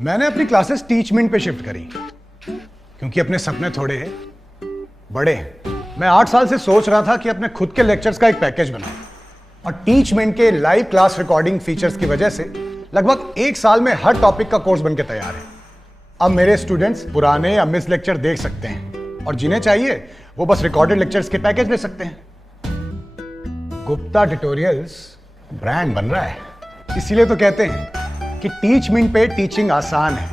मैंने अपनी classes Teachmint पे शिफ्ट करी क्योंकि अपने सपने थोड़े बड़े हैं। मैं 8 साल से सोच रहा था कि अपने खुद के लेक्चर्स का एक पैकेज बनाऊं और टीचमेंट के लाइव क्लास रिकॉर्डिंग फीचर्स की वजह से लगभग 1 साल में हर टॉपिक का कोर्स बनके तैयार है। अब मेरे स्टूडेंट्स पुराने या मिस लेक्चर देख सकते हैं और जिन्हें चाहिए वो बस रिकॉर्डेड लेक्चर्स के पैकेज ले सकते हैं। गुप्ता ट्यूटोरियल्स ब्रांड बन रहा है, इसीलिए तो कहते हैं कि टीचमेंट पे टीचिंग आसान है।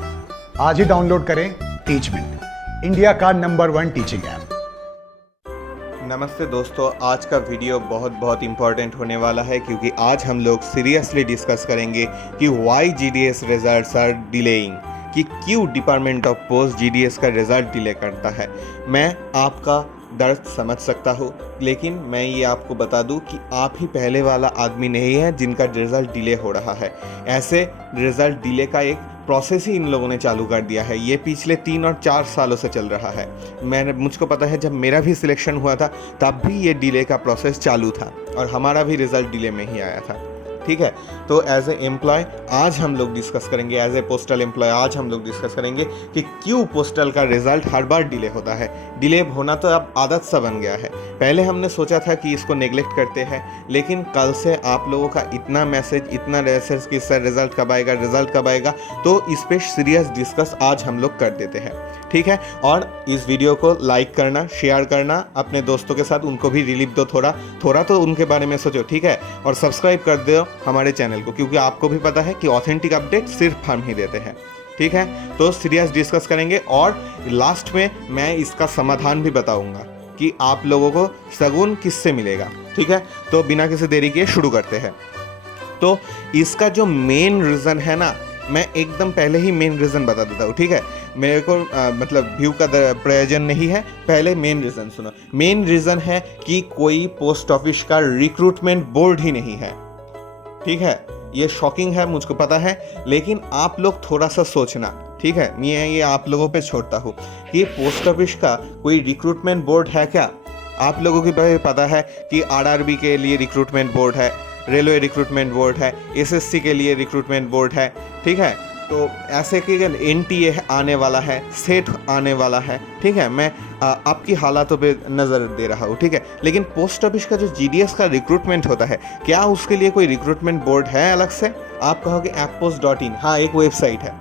आज ही डाउनलोड करें टीचमेंट, इंडिया का नंबर 1 टीचिंग ऐप। नमस्ते दोस्तों, आज का वीडियो बहुत इंपॉर्टेंट होने वाला है क्योंकि आज हम लोग सीरियसली डिस्कस करेंगे कि why GDS results are delaying, कि क्यों डिपार्टमेंट ऑफ पोस्ट जीडीएस का रिज़ल्ट डिले करता है। मैं आपका दर्द समझ सकता हूँ, लेकिन मैं ये आपको बता दूँ कि आप ही पहले वाला आदमी नहीं है जिनका रिज़ल्ट डिले हो रहा है। ऐसे रिज़ल्ट डिले का एक प्रोसेस ही इन लोगों ने चालू कर दिया है। ये पिछले 3 और 4 सालों से चल रहा है। मुझको पता है, जब मेरा भी सिलेक्शन हुआ था तब भी ये डिले का प्रोसेस चालू था और हमारा भी रिज़ल्ट डिले में ही आया था। ठीक है, तो एज ए एम्प्लॉय आज हम लोग डिस्कस करेंगे, एज ए पोस्टल एम्प्लॉय आज हम लोग डिस्कस करेंगे कि क्यों पोस्टल का रिजल्ट हर बार डिले होता है। डिले होना तो अब आदत सा बन गया है। पहले हमने सोचा था कि इसको नेग्लेक्ट करते हैं, लेकिन कल से आप लोगों का इतना मैसेज, इतना मैसेज कि सर रिजल्ट कब आएगा, तो इस पर सीरियस डिस्कस आज हम लोग कर देते हैं। ठीक है, और इस वीडियो को लाइक करना, शेयर करना अपने दोस्तों के साथ, उनको भी रिलीफ दो, थोड़ा तो उनके बारे में सोचो। ठीक है, और सब्सक्राइब कर दो हमारे चैनल को, क्योंकि आपको भी पता है कि ऑथेंटिक अपडेट सिर्फ हम ही देते हैं। ठीक है, तो सीरियस डिस्कस करेंगे और लास्ट में मैं इसका समाधान भी बताऊंगा कि आप लोगों को सगुन किससे मिलेगा। ठीक है, तो बिना किसी देरी के शुरू करते हैं। तो इसका जो मेन रीज़न है ना, मैं एकदम पहले ही मेन रीज़न बता देता हूँ। ठीक है, मेरे को मतलब व्यू का प्रयोजन नहीं है, पहले मेन रीज़न सुनो। मेन रीज़न है कि कोई पोस्ट ऑफिस का रिक्रूटमेंट बोर्ड ही नहीं है। ठीक है, ये शॉकिंग है, मुझको पता है, लेकिन आप लोग थोड़ा सा सोचना। ठीक है, मैं ये आप लोगों पे छोड़ता हूँ कि पोस्ट ऑफिस का कोई रिक्रूटमेंट बोर्ड है क्या। आप लोगों को पता है कि आरआरबी के लिए रिक्रूटमेंट बोर्ड है, रेलवे रिक्रूटमेंट बोर्ड है, एसएससी के लिए रिक्रूटमेंट बोर्ड है। ठीक है, तो ऐसे कि एनटीए आने वाला है, सेट आने वाला है। ठीक है, मैं आपकी हालातों पे नज़र दे रहा हूँ। ठीक है, लेकिन पोस्ट ऑफिस का जो जीडीएस का रिक्रूटमेंट होता है, क्या उसके लिए कोई रिक्रूटमेंट बोर्ड है अलग से? आप कहोगे apppost.in, हाँ एक वेबसाइट है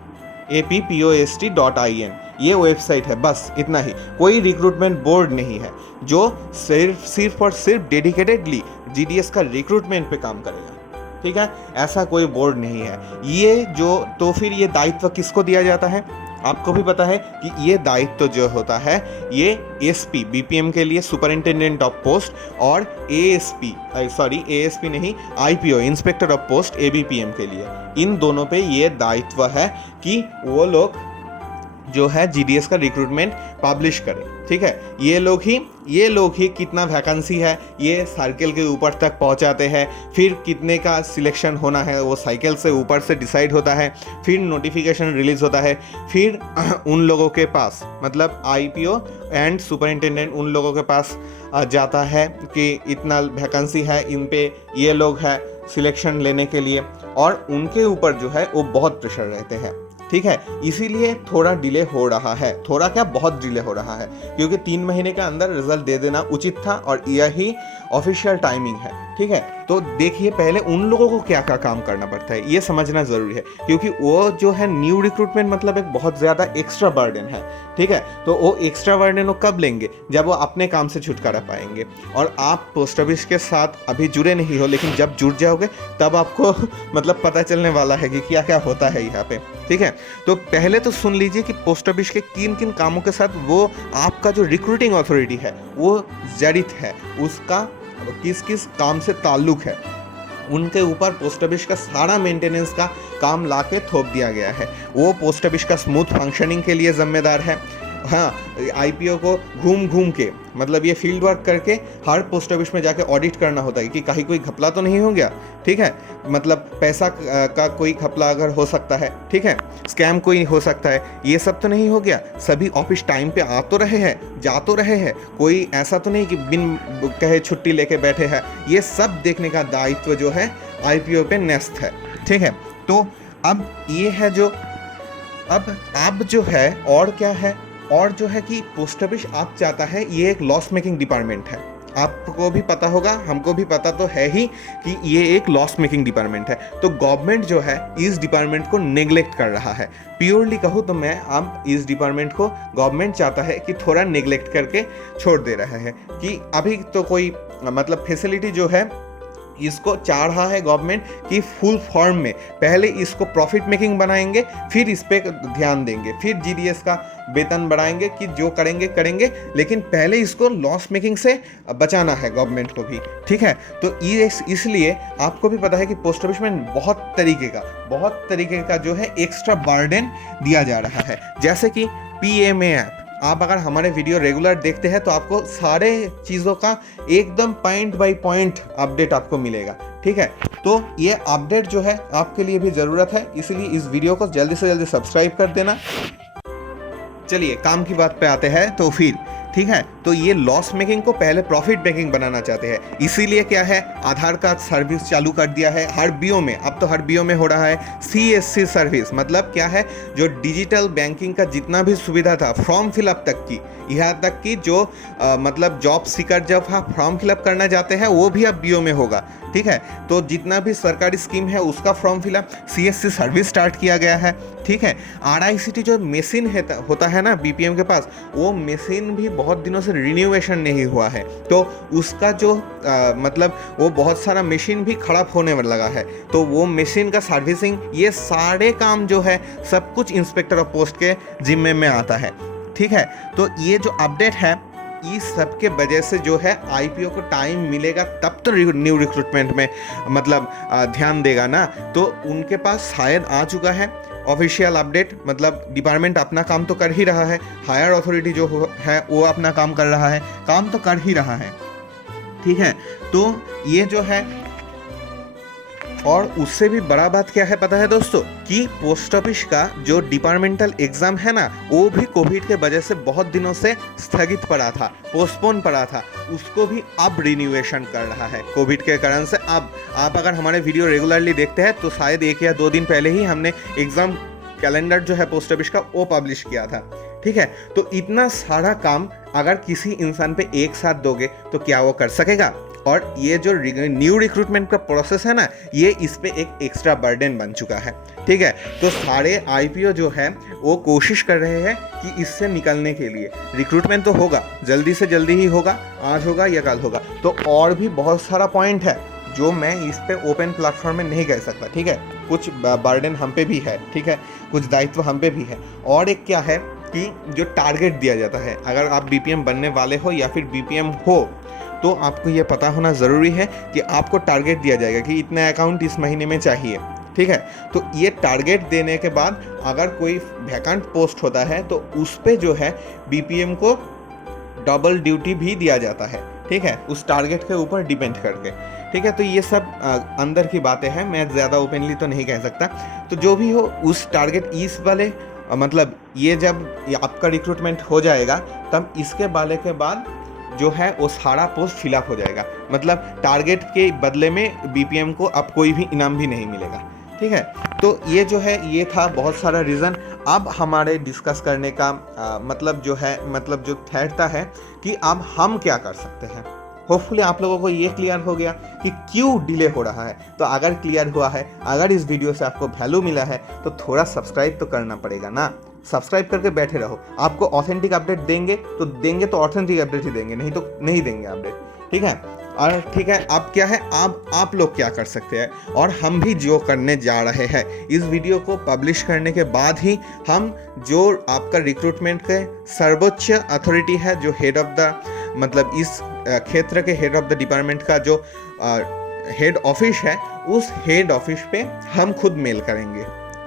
apppost.in, ये वेबसाइट है, बस इतना ही। कोई रिक्रूटमेंट बोर्ड नहीं है जो सिर्फ और सिर्फ डेडिकेटेडली जीडीएस का रिक्रूटमेंट पे काम करेगा। ठीक है, ऐसा कोई बोर्ड नहीं है। ये जो तो फिर ये दायित्व किसको दिया जाता है? आपको भी पता है कि ये दायित्व जो होता है ये एएसपी बीपीएम के लिए, सुपरिंटेंडेंट ऑफ पोस्ट, और एएसपी नहीं, IPO inspector of post ABPM के लिए, इन दोनों पे ये दायित्व है कि वो लोग जो है जीडीएस का रिक्रूटमेंट पब्लिश करें। ठीक है, ये लोग ही कितना वैकेंसी है ये साइकिल के ऊपर तक पहुंचाते हैं। फिर कितने का सिलेक्शन होना है वो साइकिल से ऊपर से डिसाइड होता है। फिर नोटिफिकेशन रिलीज होता है। फिर उन लोगों के पास, मतलब आईपीओ एंड सुपरिंटेंडेंट, उन लोगों के पास जाता है कि इतना वैकेंसी है, इन पे ये लोग हैं सिलेक्शन लेने के लिए, और उनके ऊपर जो है वो बहुत प्रेशर रहते हैं। ठीक है, इसीलिए थोड़ा डिले हो रहा है, थोड़ा क्या बहुत डिले हो रहा है, क्योंकि 3 महीने के अंदर रिजल्ट दे देना उचित था और यही ऑफिशियल टाइमिंग है। ठीक है, तो देखिए पहले उन लोगों को क्या क्या काम करना पड़ता है ये समझना ज़रूरी है, क्योंकि वो जो है न्यू रिक्रूटमेंट मतलब एक बहुत ज़्यादा एक्स्ट्रा बर्डन है। ठीक है, तो वो एक्स्ट्रा बर्डन वो कब लेंगे? जब वो अपने काम से छुटकारा पाएंगे। और आप पोस्ट ऑफिस के साथ अभी जुड़े नहीं हो, लेकिन जब जुड़ जाओगे तब आपको मतलब पता चलने वाला है कि क्या क्या होता है यहाँ पे। ठीक है, तो पहले तो सुन लीजिए कि पोस्ट ऑफिस के किन किन कामों के साथ वो आपका जो रिक्रूटिंग अथॉरिटी है वो जड़ित है, उसका किस किस काम से ताल्लुक है, उनके ऊपर पोस्ट ऑफिस का सारा मेंटेनेंस का काम लाके थोप दिया गया है। वो पोस्ट ऑफिस का स्मूथ फंक्शनिंग के लिए जिम्मेदार है। हाँ, आईपीओ को घूम के, मतलब ये फील्ड वर्क करके हर पोस्ट ऑफिस में जाके ऑडिट करना होता है कि कहीं कोई घपला तो नहीं हो गया। ठीक है, मतलब पैसा का कोई घपला अगर हो सकता है, ठीक है, स्कैम कोई हो सकता है, ये सब तो नहीं हो गया। सभी ऑफिस टाइम पे आ तो रहे हैं, जा तो रहे हैं, कोई ऐसा तो नहीं कि बिन कहे छुट्टी लेके बैठे हैं। ये सब देखने का दायित्व जो है आईपीओ पे न्यस्त है। ठीक है, तो अब ये है जो अब जो है और क्या है, और जो है कि पोस्ट ऑफिस आप चाहता है ये एक लॉस मेकिंग डिपार्टमेंट है। आपको भी पता होगा, हमको भी पता तो है ही कि ये एक लॉस मेकिंग डिपार्टमेंट है। तो गवर्नमेंट जो है इस डिपार्टमेंट को नेग्लेक्ट कर रहा है। प्योरली कहूँ तो मैं अब इस डिपार्टमेंट को गवर्नमेंट चाहता है कि थोड़ा नेग्लेक्ट करके छोड़ दे रहा है कि अभी तो कोई मतलब फैसिलिटी जो है इसको चाह रहा है गवर्नमेंट कि फुल फॉर्म में पहले इसको प्रॉफिट मेकिंग बनाएंगे, फिर इस पे ध्यान देंगे, फिर जीडीएस का वेतन बढ़ाएंगे कि जो करेंगे, लेकिन पहले इसको लॉस मेकिंग से बचाना है गवर्नमेंट को भी, ठीक है। तो इसलिए आपको भी पता है कि पोस्ट ऑफिस में बहुत तरीके का जो है एक्स्ट्रा बर्डन दिया जा रहा है। जैसे कि पीएमए ऐप, आप अगर हमारे वीडियो रेगुलर देखते हैं तो आपको सारे चीज़ों का एकदम पॉइंट बाय पॉइंट अपडेट आपको मिलेगा, ठीक है। तो ये अपडेट जो है आपके लिए भी ज़रूरत है, इसलिए इस वीडियो को जल्दी से जल्दी सब्सक्राइब कर देना। चलिए काम की बात पे आते हैं तो फिर, ठीक है। तो ये लॉस मेकिंग को पहले प्रॉफिट मेकिंग बनाना चाहते हैं, इसीलिए क्या है आधार कार्ड सर्विस चालू कर दिया है हर बीओ में। अब तो हर बीओ में हो रहा है सीएससी सर्विस, मतलब क्या है जो डिजिटल बैंकिंग का जितना भी सुविधा था फॉर्म फिलअप तक की, यहाँ तक कि जो मतलब जॉब सीकर जब फॉर्म फिलअप करना जाते हैं वो भी अब बीओ में होगा, ठीक है। तो जितना भी सरकारी स्कीम है उसका form fill up CSC service start किया गया है, ठीक है। आरआईसीटी जो मशीन होता है ना बीपीएम के पास, वो मशीन भी बहुत दिनों से रिन्यूएशन नहीं हुआ है, तो उसका जो मतलब वो बहुत सारा मशीन भी खराब होने में लगा है, तो वो मशीन का सर्विसिंग, ये सारे काम जो है सब कुछ इंस्पेक्टर ऑफ पोस्ट के जिम्मे में आता है, ठीक है। तो ये जो अपडेट है इस सब के वजह से जो है आईपीओ को टाइम मिलेगा तब तो न्यू रिक्रूटमेंट में मतलब ध्यान देगा ना। तो उनके पास शायद आ चुका है ऑफिशियल अपडेट, मतलब डिपार्टमेंट अपना काम तो कर ही रहा है, हायर अथॉरिटी जो है वो अपना काम कर रहा है, काम तो कर ही रहा है, ठीक है। तो ये जो है, और उससे भी बड़ा बात क्या है पता है दोस्तों, कि पोस्ट ऑफिस का जो डिपार्टमेंटल एग्जाम है ना वो भी कोविड के वजह से बहुत दिनों से स्थगित पड़ा था, पोस्टपोन पड़ा था, उसको भी अब रिन्यूएशन कर रहा है कोविड के कारण से। अब आप अगर हमारे वीडियो रेगुलरली देखते हैं तो शायद 1 या 2 दिन पहले ही हमने एग्जाम कैलेंडर जो है पोस्ट ऑफिस का वो पब्लिश किया था, ठीक है। तो इतना सारा काम अगर किसी इंसान पे एक साथ दोगे तो क्या वो कर सकेगा? और ये जो न्यू रिक्रूटमेंट का प्रोसेस है ना, ये इस पे एक एक्स्ट्रा बर्डन बन चुका है, ठीक है। तो सारे आईपीओ जो है वो कोशिश कर रहे हैं कि इससे निकलने के लिए। रिक्रूटमेंट तो होगा, जल्दी से जल्दी ही होगा, आज होगा या कल होगा। तो और भी बहुत सारा पॉइंट है जो मैं इस पे ओपन प्लेटफॉर्म में नहीं कह सकता, ठीक है। कुछ बर्डन हम पे भी है, ठीक है, कुछ दायित्व हम पे भी है। और एक क्या है कि जो टारगेट दिया जाता है, अगर आप बीपीएम बनने वाले हो या फिर बीपीएम हो तो आपको ये पता होना ज़रूरी है कि आपको टारगेट दिया जाएगा कि इतना अकाउंट इस महीने में चाहिए, ठीक है। तो ये टारगेट देने के बाद अगर कोई वैकेंट पोस्ट होता है तो उस पे जो है बीपीएम को डबल ड्यूटी भी दिया जाता है, ठीक है, उस टारगेट के ऊपर डिपेंड करके, ठीक है। तो ये सब अंदर की बातें हैं, मैं ज़्यादा ओपनली तो नहीं कह सकता। तो जो भी हो उस टारगेट इस वाले मतलब ये जब आपका रिक्रूटमेंट हो जाएगा तब इसके वाले के बाद जो है वो सारा पोस्ट फिलअप हो जाएगा, मतलब टारगेट के बदले में बीपीएम को अब कोई भी इनाम भी नहीं मिलेगा, ठीक है। तो ये जो है ये था बहुत सारा रीज़न। अब हमारे डिस्कस करने का मतलब जो है, मतलब जो ठहरता है कि अब हम क्या कर सकते हैं। होपफुली आप लोगों को ये क्लियर हो गया कि क्यों डिले हो रहा है। तो अगर क्लियर हुआ है, अगर इस वीडियो से आपको वैल्यू मिला है तो थोड़ा सब्सक्राइब तो करना पड़ेगा ना। सब्सक्राइब करके बैठे रहो, आपको ऑथेंटिक अपडेट देंगे तो ऑथेंटिक अपडेट ही देंगे, नहीं तो नहीं देंगे अपडेट, ठीक है। और ठीक है, अब क्या है, आप लोग क्या कर सकते हैं और हम भी जो करने जा रहे हैं, इस वीडियो को पब्लिश करने के बाद ही हम जो आपका रिक्रूटमेंट के सर्वोच्च अथॉरिटी है, जो हेड ऑफ द मतलब इस क्षेत्र के हेड ऑफ द डिपार्टमेंट का जो हेड ऑफिस है, उस हेड ऑफिस पे हम खुद मेल करेंगे,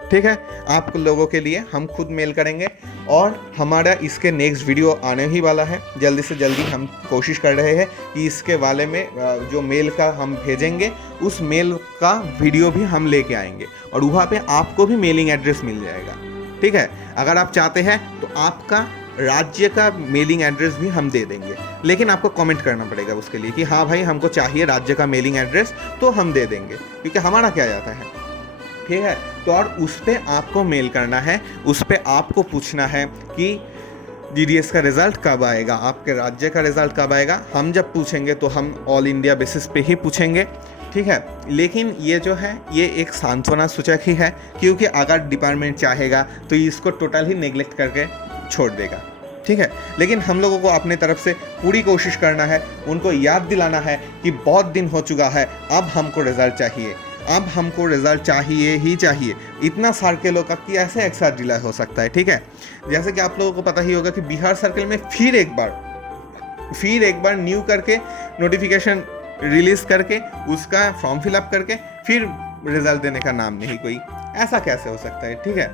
ठीक है। आप लोगों के लिए हम खुद मेल करेंगे और हमारा इसके नेक्स्ट वीडियो आने ही वाला है। जल्दी से जल्दी हम कोशिश कर रहे हैं कि इसके वाले में जो मेल का हम भेजेंगे उस मेल का वीडियो भी हम लेके आएंगे और वहाँ पे आपको भी मेलिंग एड्रेस मिल जाएगा, ठीक है। अगर आप चाहते हैं तो आपका राज्य का मेलिंग एड्रेस भी हम दे देंगे, लेकिन आपको कमेंट करना पड़ेगा उसके लिए कि हाँ भाई हमको चाहिए राज्य का मेलिंग एड्रेस, तो हम दे देंगे, क्योंकि हमारा क्या जाता है, ठीक है। तो और उस पर आपको मेल करना है, उस पर आपको पूछना है कि जीडीएस का रिज़ल्ट कब आएगा, आपके राज्य का रिज़ल्ट कब आएगा। हम जब पूछेंगे तो हम ऑल इंडिया बेसिस पे ही पूछेंगे, ठीक है। लेकिन ये जो है ये एक सांत्वना सूचक ही है, क्योंकि अगर डिपार्टमेंट चाहेगा तो इसको टोटल ही नेग्लेक्ट करके छोड़ देगा, ठीक है। लेकिन हम लोगों को अपने तरफ से पूरी कोशिश करना है, उनको याद दिलाना है कि बहुत दिन हो चुका है, अब हमको रिज़ल्ट चाहिए, अब हमको रिज़ल्ट चाहिए ही चाहिए। इतना सर्कलों का कैसे एक साथ डिले हो सकता है, ठीक है। जैसे कि आप लोगों को पता ही होगा कि बिहार सर्कल में फिर एक बार न्यू करके नोटिफिकेशन रिलीज़ करके उसका फॉर्म फिलअप करके फिर रिज़ल्ट देने का नाम नहीं कोई। ऐसा कैसे हो सकता है, ठीक है।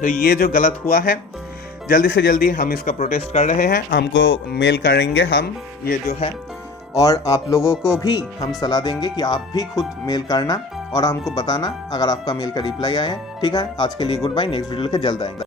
तो ये जो गलत हुआ है, जल्दी से जल्दी हम इसका प्रोटेस्ट कर रहे हैं, हमको मेल करेंगे हम ये जो है, और आप लोगों को भी हम सलाह देंगे कि आप भी खुद मेल करना और हमको बताना अगर आपका मेल का रिप्लाई आया है, ठीक है। आज के लिए गुड बाय, नेक्स्ट वीडियो के जल्द आएंगे।